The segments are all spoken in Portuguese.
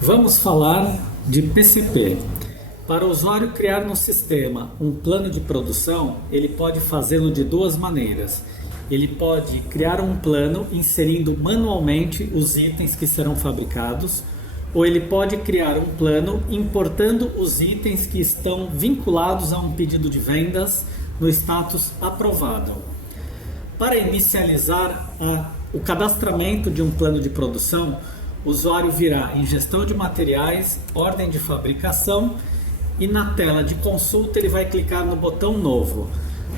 Vamos falar de PCP. Para o usuário criar no sistema um plano de produção, ele pode fazê-lo de duas maneiras. Ele pode criar um plano inserindo manualmente os itens que serão fabricados, ou ele pode criar um plano importando os itens que estão vinculados a um pedido de vendas no status aprovado. Para inicializar o cadastramento de um plano de produção, o usuário virá em gestão de materiais, ordem de fabricação e na tela de consulta ele vai clicar no botão novo.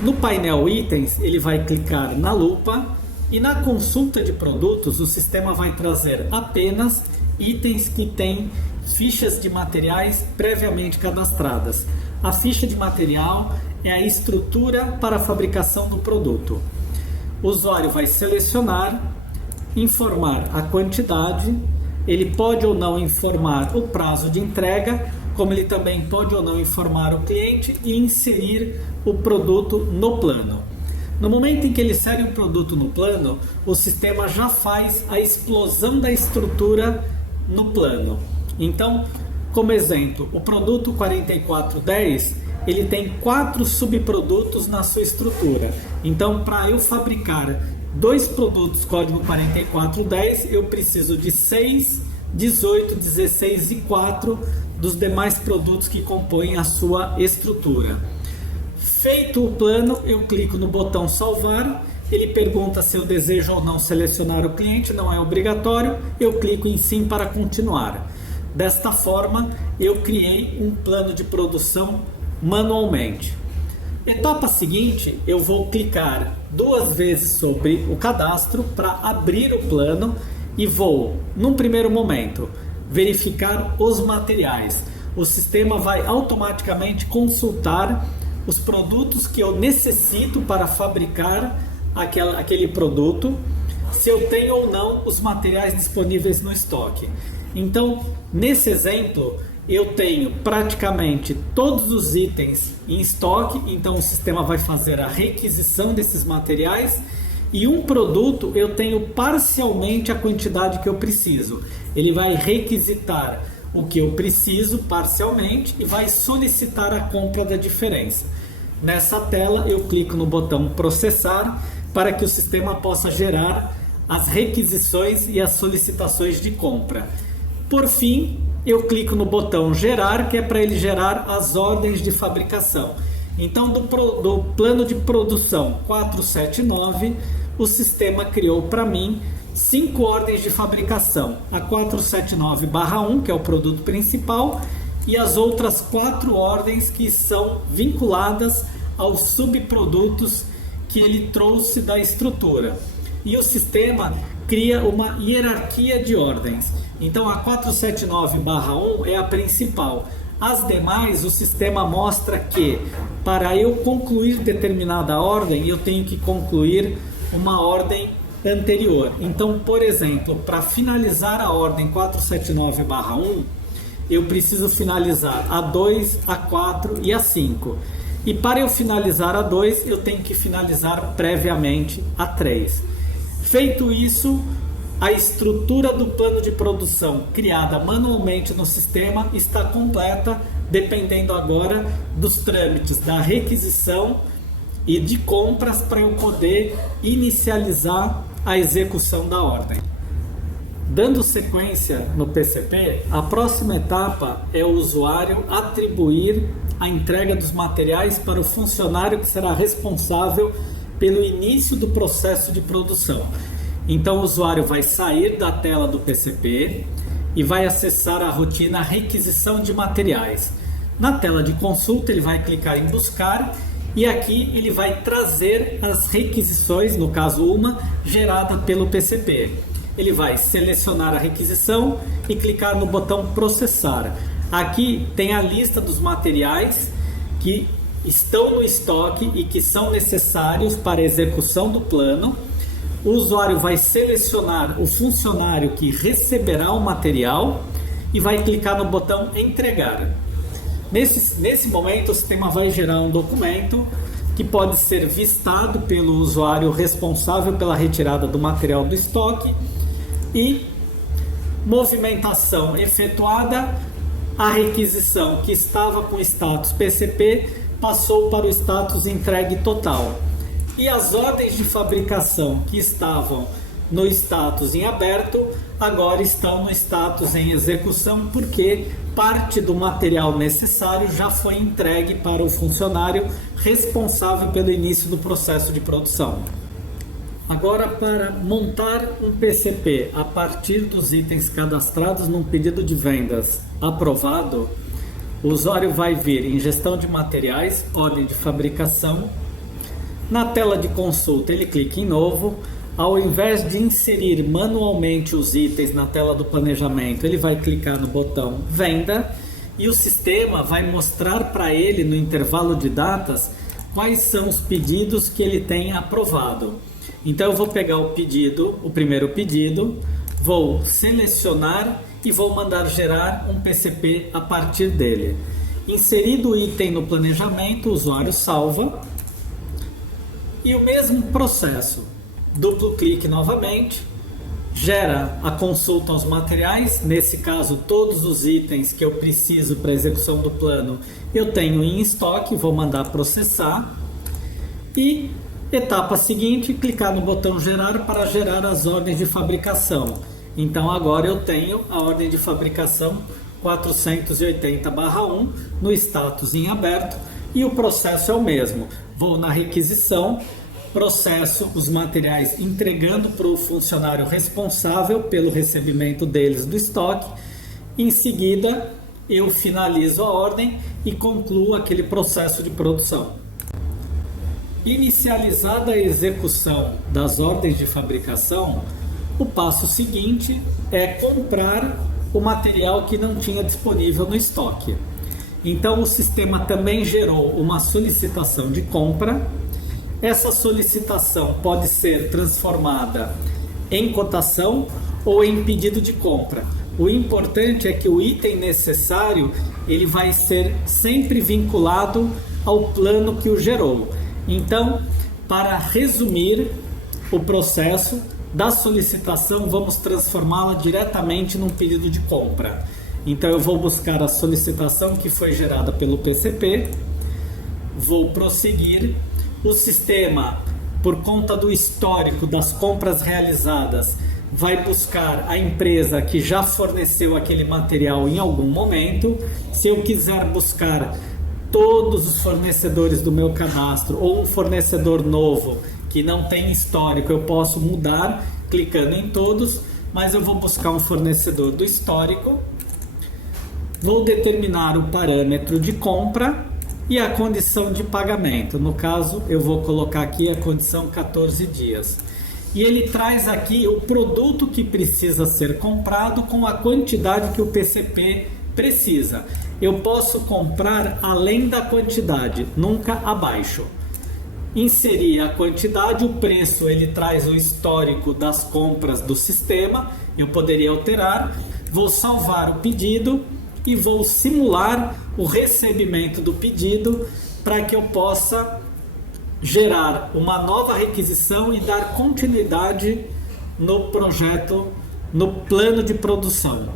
No painel itens ele vai clicar na lupa e na consulta de produtos o sistema vai trazer apenas itens que têm fichas de materiais previamente cadastradas. A ficha de material é a estrutura para a fabricação do produto. O usuário vai selecionar, informar a quantidade, ele pode ou não informar o prazo de entrega, como ele também pode ou não informar o cliente e inserir o produto no plano. No momento em que ele insere um produto no plano, o sistema já faz a explosão da estrutura no plano. Então, como exemplo, o produto 4410, ele tem 4 subprodutos na sua estrutura. Então, para eu fabricar 2 produtos código 4410, eu preciso de 6, 18, 16 e 4 dos demais produtos que compõem a sua estrutura. Feito o plano, eu clico no botão salvar, ele pergunta se eu desejo ou não selecionar o cliente, não é obrigatório, eu clico em sim para continuar. Desta forma, eu criei um plano de produção manualmente. Etapa seguinte, eu vou clicar 2 vezes sobre o cadastro para abrir o plano e vou, num primeiro momento, verificar os materiais. O sistema vai automaticamente consultar os produtos que eu necessito para fabricar aquele produto, se eu tenho ou não os materiais disponíveis no estoque. Então, nesse exemplo, eu tenho praticamente todos os itens em estoque, então o sistema vai fazer a requisição desses materiais, e um produto eu tenho parcialmente a quantidade que eu preciso. Ele vai requisitar o que eu preciso parcialmente e vai solicitar a compra da diferença. Nessa tela eu clico no botão processar para que o sistema possa gerar as requisições e as solicitações de compra. Por fim, eu clico no botão gerar, que é para ele gerar as ordens de fabricação. Então, do plano de produção 479, o sistema criou para mim 5 ordens de fabricação. A 479/1, que é o produto principal, e as outras 4 ordens que são vinculadas aos subprodutos que ele trouxe da estrutura. E o sistema cria uma hierarquia de ordens. Então, a 479/1 é a principal. As demais, o sistema mostra que para eu concluir determinada ordem, eu tenho que concluir uma ordem anterior. Então, por exemplo, para finalizar a ordem 479/1, eu preciso finalizar a 2, a 4 e a 5. E para eu finalizar a 2, eu tenho que finalizar previamente a 3. Feito isso, a estrutura do plano de produção criada manualmente no sistema está completa, dependendo agora dos trâmites da requisição e de compras para eu poder inicializar a execução da ordem. Dando sequência no PCP, a próxima etapa é o usuário atribuir a entrega dos materiais para o funcionário que será responsável pelo início do processo de produção. Então o usuário vai sair da tela do PCP e vai acessar a rotina requisição de materiais. Na tela de consulta ele vai clicar em buscar e aqui ele vai trazer as requisições, no caso uma, gerada pelo PCP. Ele vai selecionar a requisição e clicar no botão processar. Aqui tem a lista dos materiais que estão no estoque e que são necessários para a execução do plano. O usuário vai selecionar o funcionário que receberá o material e vai clicar no botão entregar. Nesse momento o sistema vai gerar um documento que pode ser vistado pelo usuário responsável pela retirada do material do estoque, e movimentação efetuada, a requisição que estava com status PCP passou para o status entregue total. E as ordens de fabricação que estavam no status em aberto, agora estão no status em execução, porque parte do material necessário já foi entregue para o funcionário responsável pelo início do processo de produção. Agora, para montar um PCP a partir dos itens cadastrados num pedido de vendas aprovado, o usuário vai vir em gestão de materiais, ordem de fabricação. Na tela de consulta ele clica em novo. Ao invés de inserir manualmente os itens na tela do planejamento, ele vai clicar no botão Venda e o sistema vai mostrar para ele no intervalo de datas quais são os pedidos que ele tem aprovado. Então eu vou pegar o pedido, o primeiro pedido, vou selecionar e vou mandar gerar um PCP a partir dele. Inserido o item no planejamento, o usuário salva e o mesmo processo. Duplo clique novamente, gera a consulta aos materiais, nesse caso todos os itens que eu preciso para a execução do plano eu tenho em estoque, vou mandar processar e etapa seguinte, clicar no botão gerar para gerar as ordens de fabricação. Então agora eu tenho a ordem de fabricação 480/1 no status em aberto e o processo é o mesmo. Vou na requisição, processo os materiais entregando para o funcionário responsável pelo recebimento deles do estoque. Em seguida, eu finalizo a ordem e concluo aquele processo de produção. Inicializada a execução das ordens de fabricação, o passo seguinte é comprar o material que não tinha disponível no estoque. Então, o sistema também gerou uma solicitação de compra. Essa solicitação pode ser transformada em cotação ou em pedido de compra. O importante é que o item necessário ele vai ser sempre vinculado ao plano que o gerou. Então, para resumir o processo da solicitação, vamos transformá-la diretamente num pedido de compra. Então, eu vou buscar a solicitação que foi gerada pelo PCP, vou prosseguir. O sistema, por conta do histórico das compras realizadas, vai buscar a empresa que já forneceu aquele material em algum momento. Se eu quiser buscar todos os fornecedores do meu cadastro ou um fornecedor novo que não tem histórico, eu posso mudar clicando em todos, mas eu vou buscar um fornecedor do histórico. Vou determinar o parâmetro de compra e a condição de pagamento. No caso, eu vou colocar aqui a condição 14 dias. E ele traz aqui o produto que precisa ser comprado com a quantidade que o PCP precisa. Eu posso comprar além da quantidade, nunca abaixo. Inserir a quantidade, o preço, ele traz o histórico das compras do sistema. Eu poderia alterar. Vou salvar o pedido e vou simular o recebimento do pedido para que eu possa gerar uma nova requisição e dar continuidade no projeto, no plano de produção.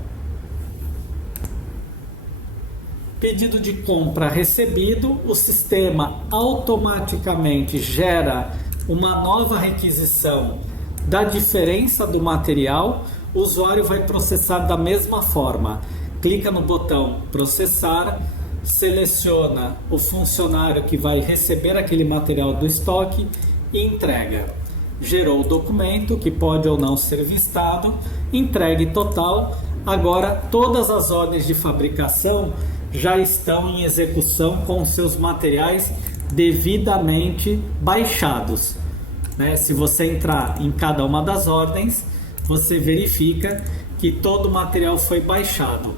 Pedido de compra recebido, o sistema automaticamente gera uma nova requisição da diferença do material. O usuário vai processar da mesma forma. Clica no botão processar, seleciona o funcionário que vai receber aquele material do estoque e entrega. Gerou o documento que pode ou não ser vistado, entregue total. Agora todas as ordens de fabricação já estão em execução com seus materiais devidamente baixados. Se você entrar em cada uma das ordens, você verifica que todo o material foi baixado.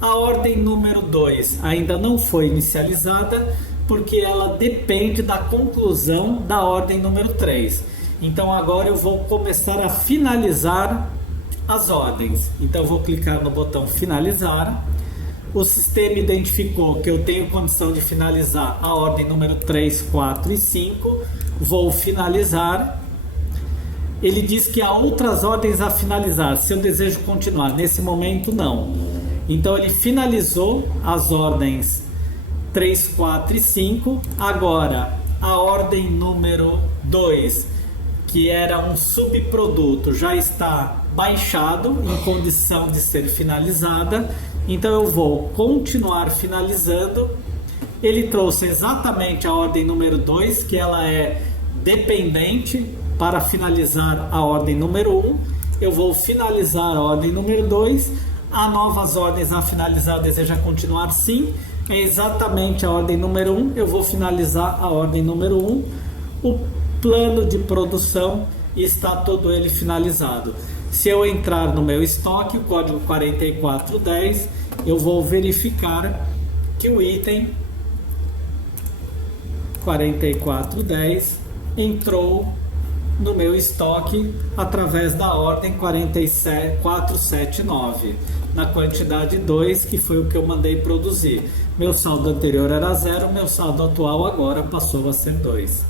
A ordem número 2 ainda não foi inicializada porque ela depende da conclusão da ordem número 3. Então agora eu vou começar a finalizar as ordens. Então eu vou clicar no botão finalizar, O sistema identificou que eu tenho condição de finalizar a ordem número 3, 4 e 5. Vou finalizar. Ele diz que há outras ordens a finalizar, se eu desejo continuar. Nesse momento, não. Então, ele finalizou as ordens 3, 4 e 5. Agora, a ordem número 2, que era um subproduto, já está baixado, em condição de ser finalizada. Então, eu vou continuar finalizando. Ele trouxe exatamente a ordem número 2, que ela é dependente para finalizar a ordem número 1. Eu vou finalizar a ordem número 2. Há novas ordens a finalizar, deseja continuar? Sim. É exatamente a ordem número 1. Eu vou finalizar a ordem número 1. O plano de produção está todo ele finalizado. Se eu entrar no meu estoque, o código 4410, eu vou verificar que o item 4410 entrou no meu estoque através da ordem 479, na quantidade 2, que foi o que eu mandei produzir. Meu saldo anterior era 0, meu saldo atual agora passou a ser 2.